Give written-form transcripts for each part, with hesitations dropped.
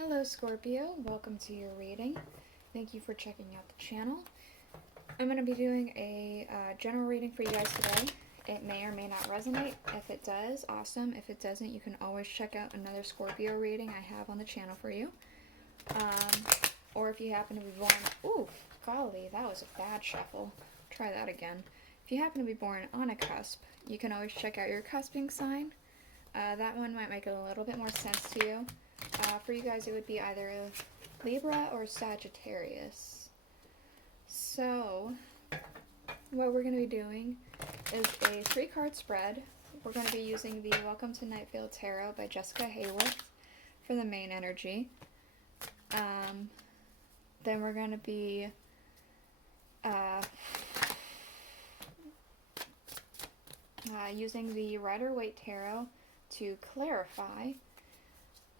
Hello Scorpio, welcome to your reading. Thank you for checking out the channel. I'm going to be doing a general reading for you guys today. It may or may not resonate. If it does, awesome. If it doesn't, you can always check out another Scorpio reading I have on the channel for you. Or if you happen to be born... Ooh, golly, that was a bad shuffle. Try that again. If you happen to be born on a cusp, you can always check out your cusping sign. That one might make a little bit more sense to you. For you guys, it would be either Libra or Sagittarius. So, what we're going to be doing is a 3-card spread. We're going to be using the Welcome to Night Vale Tarot by Jessica Hayworth for the main energy. Then we're going to be using the Rider-Waite Tarot to clarify.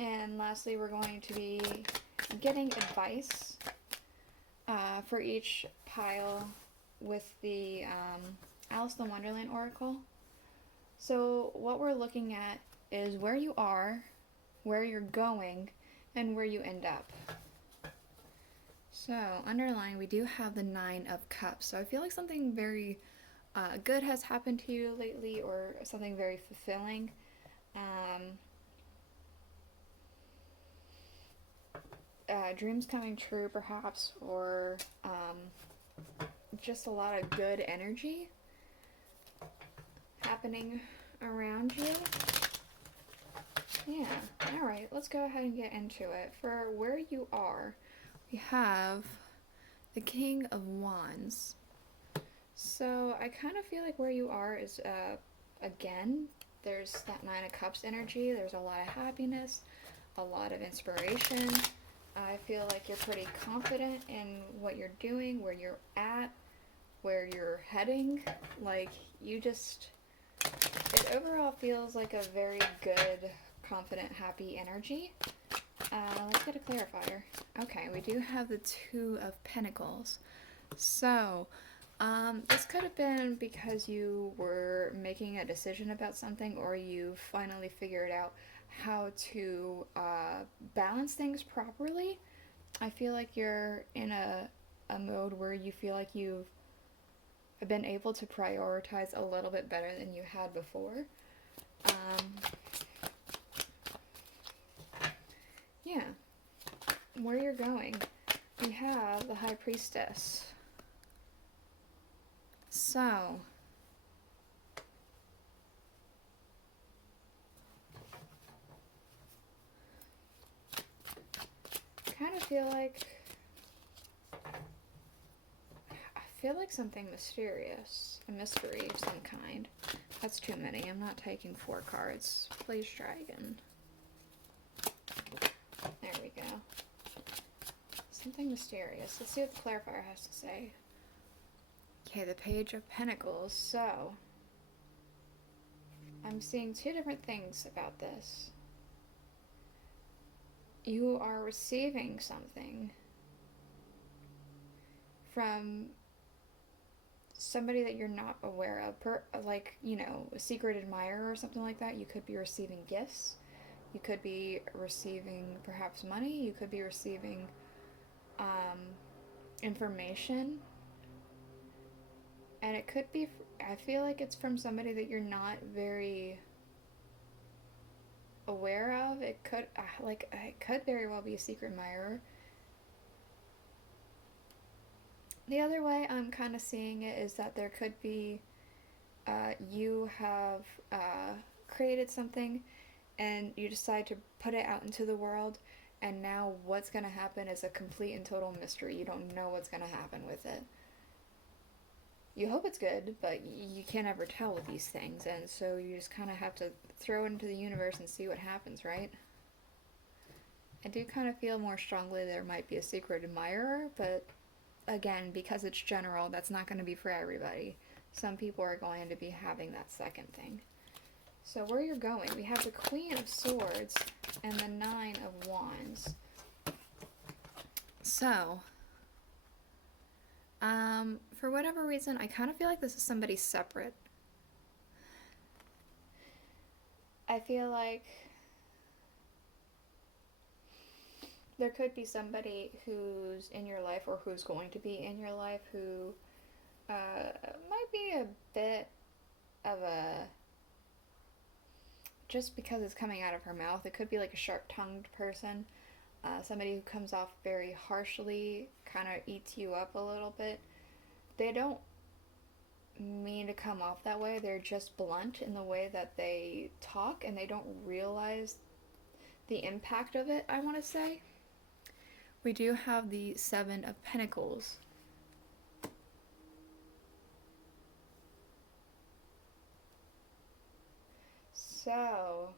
And lastly, we're going to be getting advice for each pile with the Alice in the Wonderland Oracle. So what we're looking at is where you are, where you're going, and where you end up. So underlying, we do have the 9 of Cups. So I feel like something very good has happened to you lately, or something very fulfilling. Dreams coming true, perhaps, or just a lot of good energy happening around you. Yeah, alright, let's go ahead and get into it. For where you are, we have the King of Wands. So I kind of feel like where you are is, again, there's that 9 of Cups energy. There's a lot of happiness, a lot of inspiration. I feel like you're pretty confident in what you're doing, where you're at, where you're heading. Like, you just... It overall feels like a very good, confident, happy energy. Let's get a clarifier. Okay, we do have the 2 of Pentacles. So, this could have been because you were making a decision about something, or you finally figured out how to balance things properly. I feel like you're in a mode where you feel like you've been able to prioritize a little bit better than you had before. Yeah. Where you're going, we have the High Priestess. So, kind of feel like something mysterious, a mystery of some kind. That's too many. I'm not taking 4 cards. Please try again. There we go. Something mysterious. Let's see what the clarifier has to say. Okay, the Page of Pentacles. So, I'm seeing 2 different things about this. You are receiving something from somebody that you're not aware of, like, you know, a secret admirer or something like that. You could be receiving gifts. You could be receiving perhaps money. You could be receiving information. And it could be, I feel like it's from somebody that you're not very aware of. It could, it could very well be a secret admirer. The other way I'm kind of seeing it is that there could be, you have created something and you decide to put it out into the world, and now what's going to happen is a complete and total mystery. You don't know what's going to happen with it. You hope it's good, but you can't ever tell with these things, and so you just kind of have to throw it into the universe and see what happens, right? I do kind of feel more strongly there might be a secret admirer, but again, because it's general, that's not going to be for everybody. Some people are going to be having that second thing. So where you're going, we have the Queen of Swords and the 9 of Wands. So, for whatever reason, I kind of feel like this is somebody separate. I feel like there could be somebody who's in your life or who's going to be in your life who might be a bit of a, just because it's coming out of her mouth, it could be like a sharp-tongued person, somebody who comes off very harshly, kind of eats you up a little bit. They don't mean to come off that way. They're just blunt in the way that they talk, and they don't realize the impact of it, I want to say. We do have the Seven of Pentacles. So,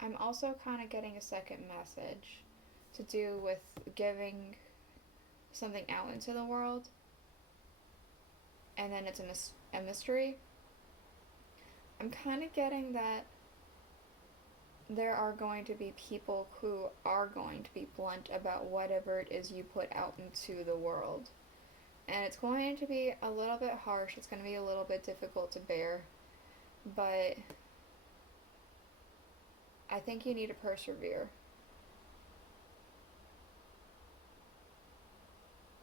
I'm also kind of getting a second message to do with giving something out into the world, and then it's a mystery. I'm kind of getting that there are going to be people who are going to be blunt about whatever it is you put out into the world. And it's going to be a little bit harsh, it's going to be a little bit difficult to bear, but I think you need to persevere.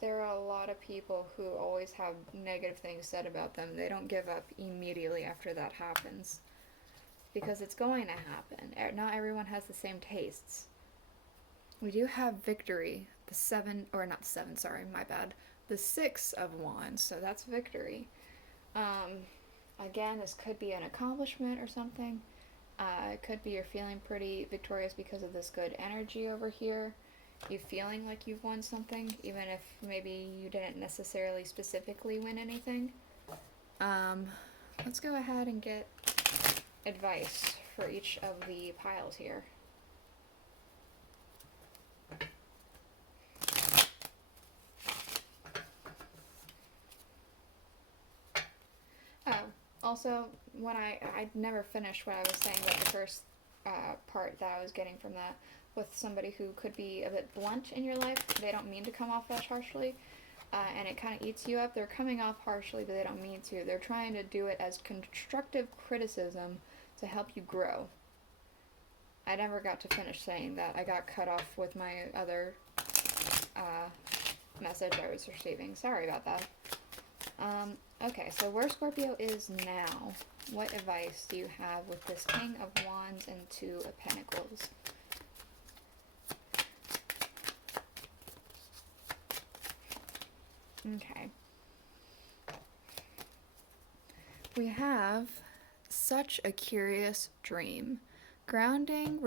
There are a lot of people who always have negative things said about them. They don't give up immediately after that happens, because it's going to happen. Not everyone has the same tastes. We do have victory, the seven, or not seven, sorry, my bad, the Six of Wands, so that's victory. Again, this could be an accomplishment or something. It could be you're feeling pretty victorious because of this good energy over here. You feeling like you've won something, even if maybe you didn't necessarily specifically win anything. Let's go ahead and get advice for each of the piles here. Also, when I never finished what I was saying about the first part that I was getting from that, with somebody who could be a bit blunt in your life. They don't mean to come off that harshly, and it kind of eats you up. They're coming off harshly, but they don't mean to. They're trying to do it as constructive criticism to help you grow. I never got to finish saying that. I got cut off with my other message I was receiving. Sorry about that. Okay, so where Scorpio is now, what advice do you have with this King of Wands and Two of Pentacles? Okay. We have such a curious dream. Grounding,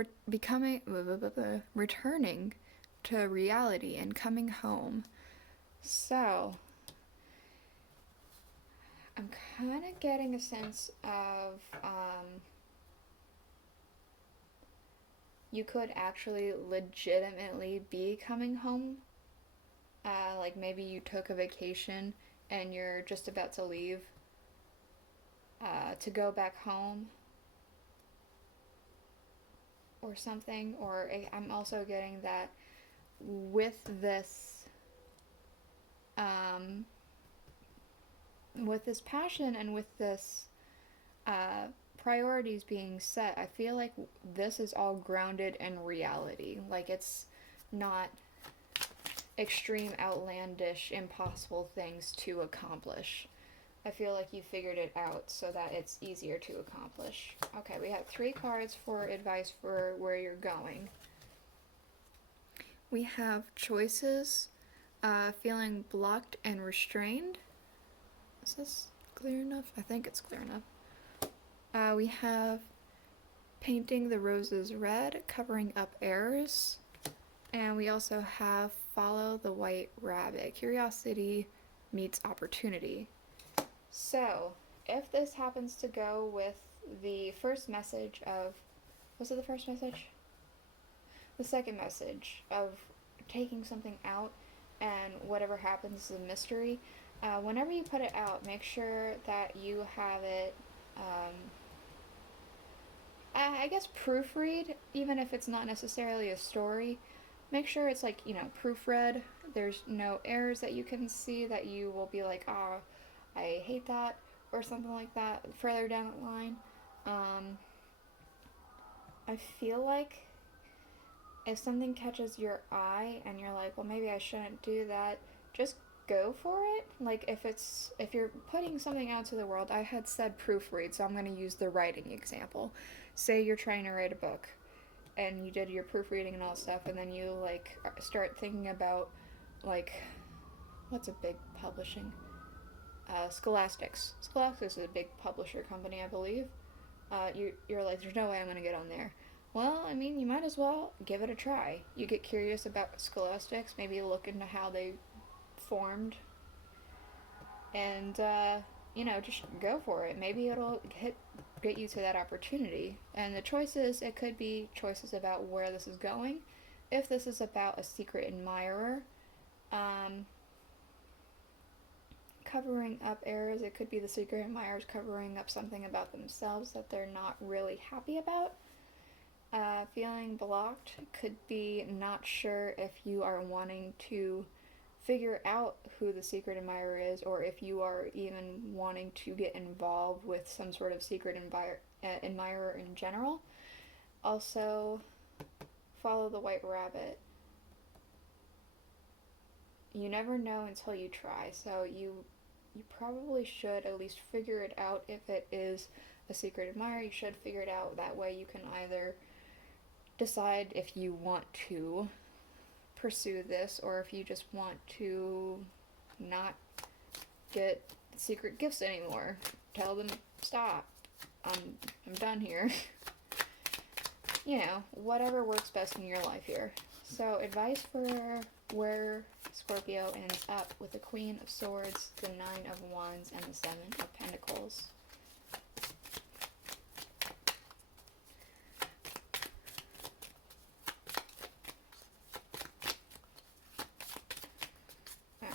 returning to reality and coming home. So, I'm kind of getting a sense of, you could actually legitimately be coming home. Like maybe you took a vacation and you're just about to leave to go back home or something. Or I'm also getting that with this passion and with this priorities being set, I feel like this is all grounded in reality. Like it's not extreme, outlandish, impossible things to accomplish. I feel like you figured it out so that it's easier to accomplish. Okay, we have 3 cards for advice for where you're going. We have choices, feeling blocked and restrained. Is this clear enough? I think it's clear enough. We have painting the roses red, covering up errors. And we also have follow the white rabbit. Curiosity meets opportunity. So, if this happens to go with the first message of, was it the first message? The second message of taking something out and whatever happens is a mystery. Whenever you put it out, make sure that you have it, I guess proofread, even if it's not necessarily a story. Make sure it's like, proofread. There's no errors that you can see that you will be like, I hate that, or something like that further down the line. I feel like if something catches your eye and you're like, well, maybe I shouldn't do that, just go for it. Like if you're putting something out to the world, I had said proofread, so I'm going to use the writing example. Say you're trying to write a book and you did your proofreading and all that stuff, and then you like start thinking about like what's a big publishing Scholastics. Scholastics is a big publisher company, I believe. You're like, there's no way I'm going to get on there. Well, I mean, you might as well give it a try. You get curious about Scholastics, maybe look into how they formed, and just go for it. Maybe it'll get you to that opportunity. And the choices, it could be choices about where this is going. If this is about a secret admirer, covering up errors, it could be the secret admirers covering up something about themselves that they're not really happy about. Feeling blocked could be not sure if you are wanting to figure out who the secret admirer is, or if you are even wanting to get involved with some sort of secret admirer in general. Also, follow the white rabbit. You never know until you try, so you probably should at least figure it out. If it is a secret admirer, you should figure it out. That way you can either decide if you want to pursue this, or if you just want to not get secret gifts anymore. Tell them, stop. I'm done here. Whatever works best in your life here. So, advice for where Scorpio ends up with the Queen of Swords, the Nine of Wands, and the Seven of Pentacles.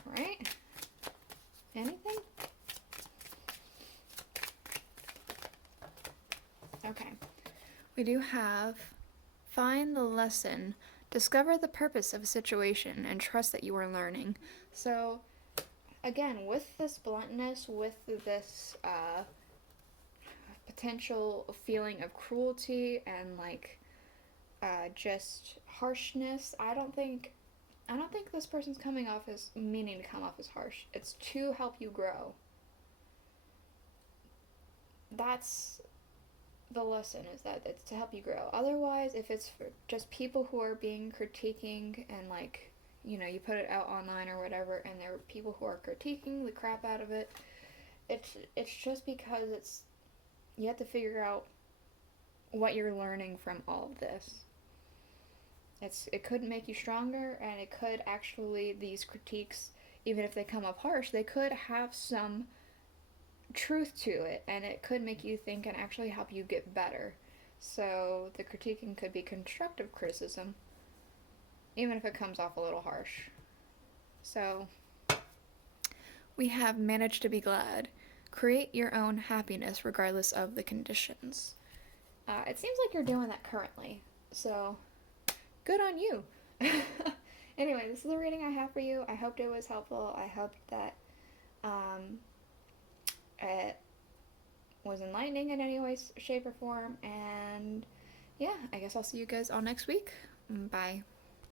Alright. Anything? Okay. We do have find the lesson, discover the purpose of a situation, and trust that you are learning. So, again, with this bluntness, with this potential feeling of cruelty and just harshness, I don't think this person's coming off as meaning to come off as harsh. It's to help you grow. That's the lesson, is that it's to help you grow. Otherwise, if it's for just people who are being critiquing and you put it out online or whatever, and there are people who are critiquing the crap out of it, it's just because you have to figure out what you're learning from all of this. It could make you stronger, and it could actually, these critiques, even if they come up harsh, they could have some truth to it, and it could make you think and actually help you get better. So the critiquing could be constructive criticism, even if it comes off a little harsh. So we have managed to be glad. Create your own happiness regardless of the conditions. It seems like you're doing that currently, so good on you. Anyway, this is the reading I have for you. I hoped it was helpful. I hope that it was enlightening in any way, shape, or form. And yeah, I guess I'll see you guys all next week. Bye.